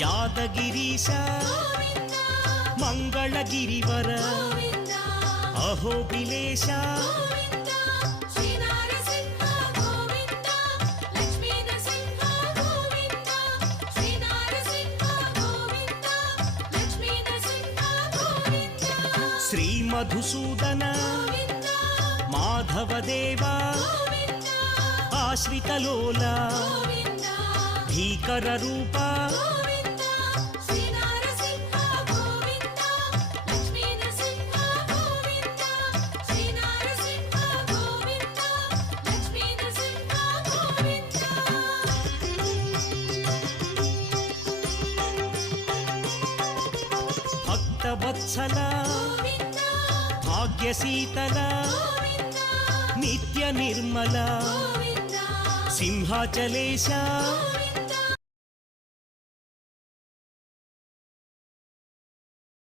యాదగిరీశ మంగళగిరివర అహోబిలేశ శ్రీ మధుసూదన మాధవదేవా ఆశ్రితలోల భీకర రూప భక్తవత్సల భాగ్యశీతల నిత్య నిర్మల సింహాచలేశ